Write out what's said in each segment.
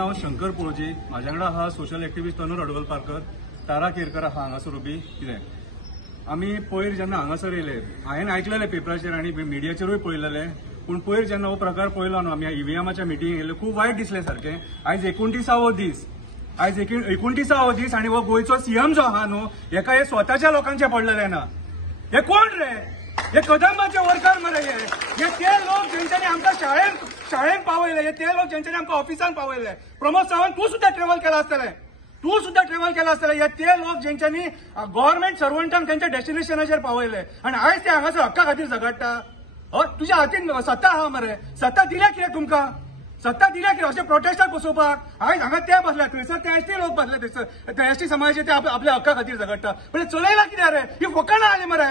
नाव शंकर पोळजी, माझ्याकडे हा social activist Tanur अडवलपारकर, तारा केरकर हा हांगासर उबी कितें आमी पयर जेन्ना हांगासर येयले हांवें आयकलेले पेपराचेर आनी मिडियाचेरूय पळयलेले, पूण पयर जेन्ना हो प्रकार पळयलो न्हू आमी ईव्हीएमाच्या मिटिंगेक येयले खूब वायट दिसलें सारकें। आयज 29वा दीस आनी हो गोंयचो सीएम जो आहा न्हू हेका हे स्वताच्या लोकांचे पडलेले ना। हे कोण रे? हे कदंबाचे वर्कर मरे। हे ते लोक जेंच्यांनी आमकां शाळेन पावयले, हे ते लोक जेंच्यांनी आमकां ऑफिसान पावयले। प्रमोद सावंत तूं सुद्धा ट्रॅव्हल केला आसतलें। हे ते लोक जेंच्यांनी गव्हर्नमेंट सर्वंटांक त्यांच्या डेस्टिनेशनाचेर पावयले आनी आयज ते हांगासर हक्का खातीर झगडटा। तुज्या हातीन सत्ता आहा मरे। सत्ता दिल्या कितें तुमकां? सत्ता दिल्या कितें अशें प्रोटेस्टाक बसोवपाक? आयज हांगा ते बसल्या, थंयसर ते एसटी लोक बसले, थंयसर ते एसटी समाजाचे ते आपल्या हक्का खातीर झगडटा। पण चलयला कितें रे? ही फकाणां आली मरे,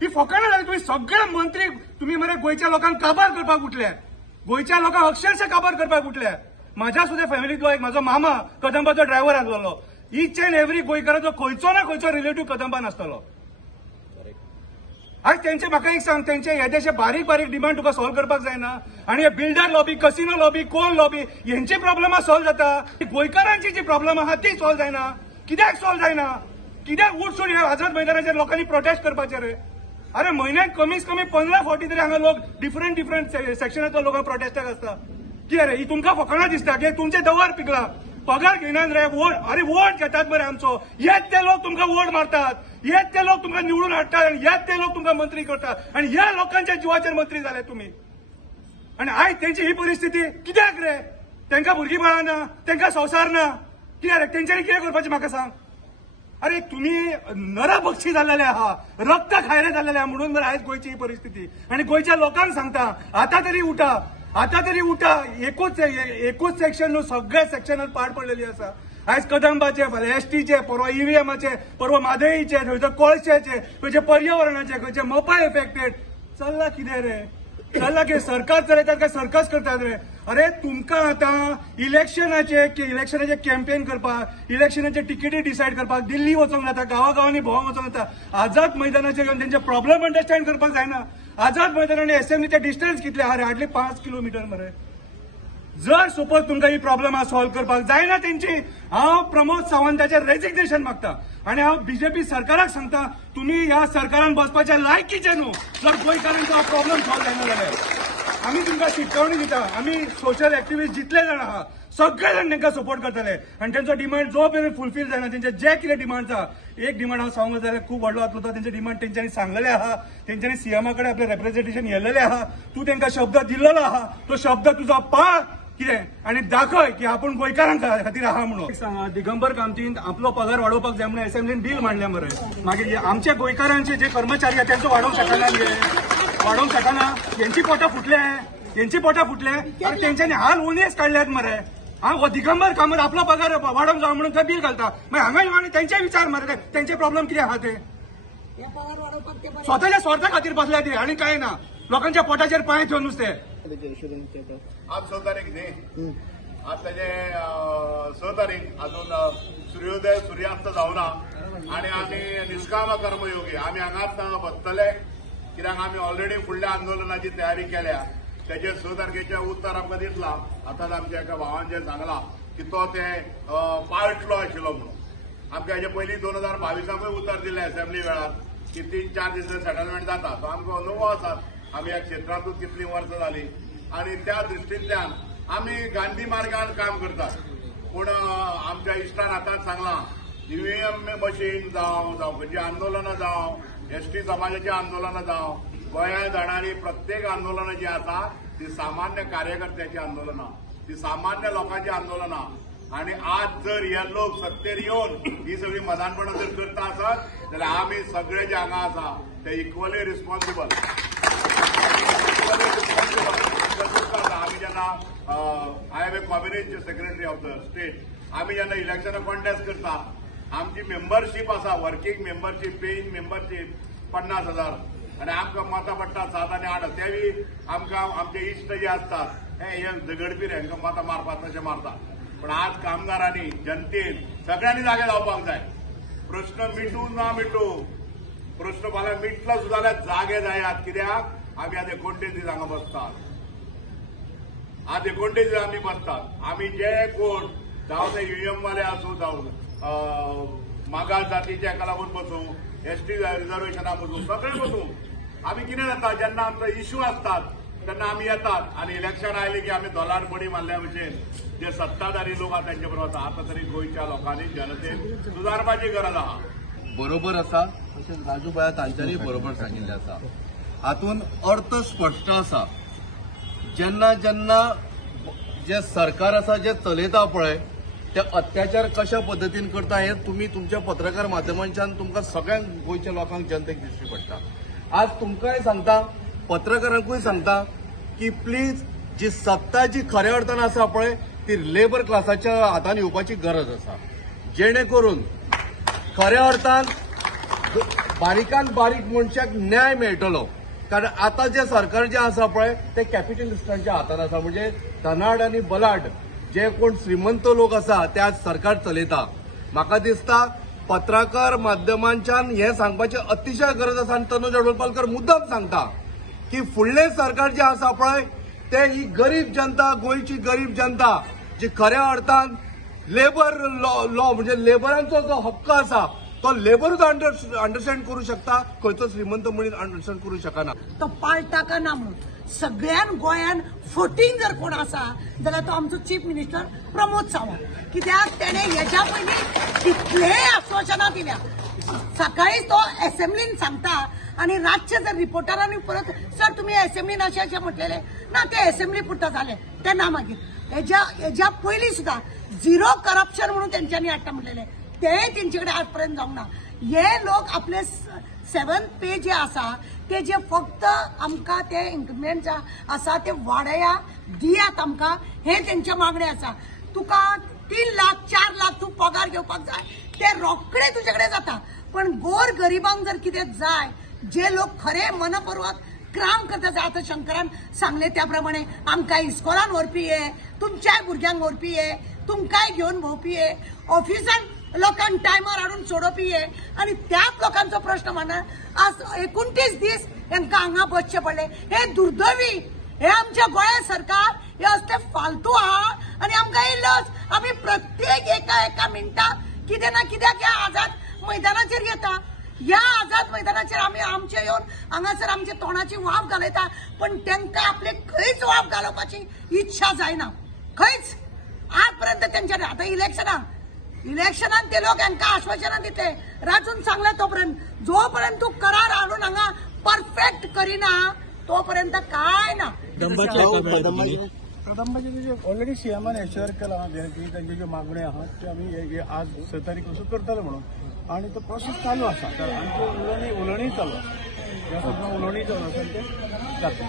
ही फकाणां जाली। तुम्ही सगळे मंत्री तुम्ही मरे गोंयच्या लोकांक काबार करपाक उठले, गोंयच्या लोकांक अक्षरशः काबार करपाक उठले। माझ्या सुद्धा फॅमिलीतलो एक माझो मामा कदंबाचो ड्रायव्हर आसलो। इच अँड एव्हरी गोंयकाराचो खंयचो ना खंयचो रिलेटिव्ह कदंबान आसतलो। आज त्यांचे म्हाका एक सांग, त्यांचे हे देशे बारीक बारीक डिमांड तुका सॉल्व करपाक जायना आनी हे builder lobby, casino lobby, coal lobby यांची प्रॉब्लेम सॉल्व जाता, गोंयकारांची जी प्रॉब्लेम आहा ती सॉल्व जायना। कित्याक सॉल्व जायना? कित्याक उठसून ह्या आझाद मैदानाचेर लोकांनी प्रोटेस्ट करपाचे रे? अरे म्हयन्याक कमीत कमी 15 फावटी तरी हांगा लोक डिफरंट सेक्शनाचो लोक प्रोटेस्टाक आसता। कितें रे? ही तुमकां फकाणां दिसता की तुमचे दवर पिकला? पगार घेनात रे, वोट अरे वोट घेतात मरे आमचो। हेच ते लोक तुमकां वोट मारतात, हेच ते लोक तुमकां निवडून हाडटात, हेच ते लोक तुमकां मंत्री करतात आनी ह्या लोकांच्या जिवाचेर मंत्री जाले तुम्ही। आनी आयज तेंची ही परिस्थिती कित्याक रे? तांकां भुरगीं बाळां ना, तांकां संवसार ना, कित्याक रे? तेंच्यांनी कितें करपाचें म्हाका सांग? अरे तुम्ही नरभक्षी झालेले आहा, रक्त खायरे झालेले आहा, म्हणून मरे आयज गोंयची ही परिस्थिती। आणि गोंयच्या लोकांक सांगता आता तरी उठा, आता तरी उठा। एकूच सेक्शन न्हू, सगळ्या सेक्शनात पाड पडलेली आसा। आयज कदंबाचे, फाल्यां एसटीचे, परवा ईव्हीएमाचे, परवा म्हादईचे, थंयसर कोळशाचे, खंयचे पर्यावरणाचे, खंयचे मोपा इफेक्टेड। चल्ला कितें रे? चल्ला की सरकार चलयतात काय सर्कस करतात रे? अरे तुमकां आतां इलेक्शनाचे कॅम्पेन करपाक, इलेक्शनाचे टिकेटी डिसायड करपाक दिल्ली वचोंक जाता, गांवागांवांनी भोंवूंक वचोंक जाता। आझाद मैदानाचेर येवन तेंचे प्रॉब्लेम अंडरस्टँड करपाक जायना। आझाद मैदान आनी एसएमलीचे डिस्टन्स कितले आहा रे? हार्डली 5 किलोमीटर मरे। जर सपोज तुमकां ही प्रॉब्लेम सॉल्व करपाक जायना तेंची, हांव प्रमोद सावंताचेर रेजिग्नेशन मागता आनी हांव बीजेपी सरकाराक सांगता तुम्ही ह्या सरकारान बसपाचे लायकीचे न्हू। जर गोंयकारांचो हा प्रॉब्लेम सॉल्व जायना जाल्यार आमी तुमकां शिटकावणी दिता। आमी सोशल एक्टिविस्ट जितले जाण आहा सगळे जाण तांकां सपोर्ट करतले आनी तांचो डिमांड जो पर्यंत फुलफील जायना, तेंचे जे कितें डिमांड्स आहा, एक डिमांड हांव सांगूंक जाल्यार खूब व्हडलो जातलो तो, तेंचे डिमांड तेंच्यांनी सांगलेले आहा, तेंच्यांनी सीएमा कडेन आपलें रेप्रेझेंटेशन येयलेलें आहा। तूं तांकां शब्द दिल्लो आहा, तो शब्द तुजो पाळ कितें आनी दाखय की आपूण गोंयकारां खातीर आहा म्हणून। सांगा, दिगंबर कामतीन आपलो पगार वाडोवपाक जाय म्हणून असेंब्लीन बील मांडलें मरे। मागीर आमच्या गोंयकारांचे जे कर्मचारी आहा त्यांचो वाडोवंक शकना, यांची पोटां फुटले, अरे तेंच्यांनी हाल उणेच काडल्यात मरे। हो दिगंबर कामत आपलो पगार वाडोवंक जाय म्हणून थंय बील घालता, मागीर हांगा येवन आनी तेंचे विचार मरे, तेंचे प्रॉब्लेम कितें आहा ते? स्वताच्या स्वार्था खातीर बसल्या ते आनी कांय ना, लोकांच्या पोटाचेर पांय ठेवन नुसते। आज 6 तारीख न्ही, आज त्याचे 6 तारीख अजून सूर्यास्त जावना आणि आम्ही निष्काम कर्मयोगी आम्ही हांगाच बसतले, कित्याक आम्ही ऑलरेडी फुडल्या आंदोलनाची तयारी केल्या। त्याचे 6 तारखेचे उत्तर आमकां दिसला, आतांच आमच्या एका भावान जे सांगला की तो ते पाळटलो आशिल्लो म्हणून। आमकां हेजे पयलीं 2022 उतर दिलें असेंब्ली वेळार की 3-4 दीस सेटलमेंट जाता, तो आमकां अनुभव आसा। आम्ही या क्षेत्रातून कितली वर्सां जाली आणि त्या दृश्टींतल्यान आम्ही गांधी मार्गान काम करतात। पूण आमच्या इश्टान आतांच सांगला ईव्हीएम मशीन जावं खंयची आंदोलनां जावं, एसटी समाजाची आंदोलनां जावं, गोंया जाणारी प्रत्येक आंदोलनां जी आसा ती सामान्य कार्यकर्त्याची आंदोलनां, ती सामान्य लोकांची आंदोलनां। आणि आज जर हे लोक सत्तेर येवन ही सगळी मदानपणां जर करता आसत जाल्यार आमी सगळे जे हांगा आसा ते इक्वली रिस्पॉन्सिबल। आम्ही जेन्ना I am a communist secretary of the state, आम्ही जेन्ना इलेक्शनाक कॉन्टेस्ट करता, आमची मेंबरशीप आसा, वर्किंग मेंबरशीप, पेईंग मेंबरशीप 50,000 आणि आमकां मतां पडटा 7 आनी 8। तेवी आमकां आमचे इश्ट जे असतात हे झगडपी रे हांकां मतां मारतात तशें मारतात। पण आज कामगारांनी, जनतेन सगळ्यांनी जागे लावपाक जाय। प्रश्न मिटू ना मिटू, प्रश्न फाल्यां मिटलो सुद्दां जाल्यार जागे जायात, कित्याक आमी आतां 29 दीस हांगा बसतात। आज 29 आम्ही बसतात. आम्ही जे कोण जावं ते युएम वाले असू जाऊ मागास जातीच्या एका लागून बसू एसटी रिझर्वेशना बसू सगळे बसू आम्ही कितें जाता जेन्ना आमचो इश्यू असतात तेन्ना आम्ही येतात आणि इलेक्शन आयले की आम्ही दोलार बडी मारल्या भशेन जे सत्ताधारी लोक आहात त्यांचे बरोबर वता. आता तरी गोंयच्या लोकांनी जनतेक सुदारपाची गरज आहा. बरोबर आसा तशेंच राजूबाया तांच्यांनी बरोबर सांगिल्लें आसा. हातून अर्थ स्पश्ट आसा. जेन्ना जेन्ना जे सरकार आसा जे चलयता पळय ते अत्याचार कशा पद्दतीन करता हे तुम्ही तुमच्या पत्रकार माध्यमांच्यान तुमकां सगळ्यांक गोंयच्या लोकांक जनतेक दिश्टी पडटा. आज तुमकांय सांगता पत्रकारांकूय सांगता की प्लीज जी सत्ता जी खऱ्या अर्थान आसा पळय ती लेबर क्लासाच्या हातान येवपाची गरज आसा जेणे करून खऱ्या अर्थान बारीकान बारीक मनशाक न्याय मेळटलो. कारण आता जे सरकार जे आसा पळय ते कॅपिटलिस्टांच्या हातान आसा. म्हणजे धनाड आनी बलाड जे कोण श्रीमंत लोक आसा ते आज सरकार चलयता. म्हाका दिसता पत्रकार माध्यमांच्यान हे सांगपाची अतिशय गरज आसा. आनी तनुज हडवळपालकर मुद्दाम सांगता की फुडलें सरकार जे आसा पळय ते ही गरीब जनता गोंयची गरीब जनता जी खऱ्या अर्थान लेबर लॉ म्हणजे लेबरांचो जो हक्क आसा तो लेबरूच अंडरस्टँड करू शकता. खंयचो श्रीमंत मनीस अंडरस्टँड करू शकना. तो पाळटा का ना म्हणून सगळ्यान गोंयान फटींग जर कोण आसा जाल्यार तो आमचो चीफ मिनिस्टर प्रमोद सावंत. कित्याक तेणे हेच्या पयलीं कितलेय आश्वासनां दिल्या. सकाळी तो असेंब्लीन सांगता आणि रातचे जर रिपोर्टरांनी परत सर तुम्ही असेंब्लीन अशें म्हटलेले ना ते असेंब्ली पुरता झाले ते ना मागीर हेच्या पयलीं सुद्धा झिरो करप्शन म्हणून तेंच्यांनी हाडटा म्हटलेले ते तेंचे कडेन आजपर्यंत जावंक ना. हे लोक आपले 7th पे जे आसा ते जे फक्त आमकां ते इन्क्रिमेंट आसा ते वाडया दियात आमकां हे तेंचे मागणे आसा. तुका 3 लाख 4 लाख तू पगार घेवपाक जाय ते रोखडे तुजे कडेन जाता. पण गोर गरिबांक जर कितें जाय जे लोक खरे मनपूर्वक काम करतात आता शंकरान सांगले त्याप्रमाणे आमकां इस्कॉलान व्हरपी ये तुमच्याय भुरग्यांक व्हरपी ये तुमकांय घेवन भोंवपी ये ऑफिसान लोकांक टायमार हाडून सोडोवपी ये आणि त्याच लोकांचो प्रश्न म्हणा आज 29 दीस हांकां हांगा बसचे पडले. हे दुर्दैवी हे आमच्या गोंया सरकार हे असले फालतू आहा आणि आमकां हे लस आम्ही प्रत्येक एका मिनटाक कितें ना कित्याक ह्या आझाद मैदानाचेर येता. ह्या आझाद मैदानाचेर आमी आमचे येवन हांगासर आमच्या तोंडाची वाफ घालयता पण तांकां आपले खंयच वाफ घालोवपाची इच्छा जायना खंयच. आजपर्यंत तेंच्यानी आतां इलेक्शनान ते लोक हांकां आश्वासनां दितले राजून सांगले तोपर्यंत जोपर्यंत तूं करार हाडून हांगा परफेक्ट करिना तोपर्यंत काय ना. कदंबाचे ऑलरेडी सीएमान एश्युअर केला की त्यांचे जे मागणे आहात ते आम्ही आज 6 तारीख पासून करतले म्हणून आणि तो प्रोसेस चालू आसा. तर आमची उलोवणी चालू आसा. ज्या सुद्दां उलोवणी चालू आसा ते जातले.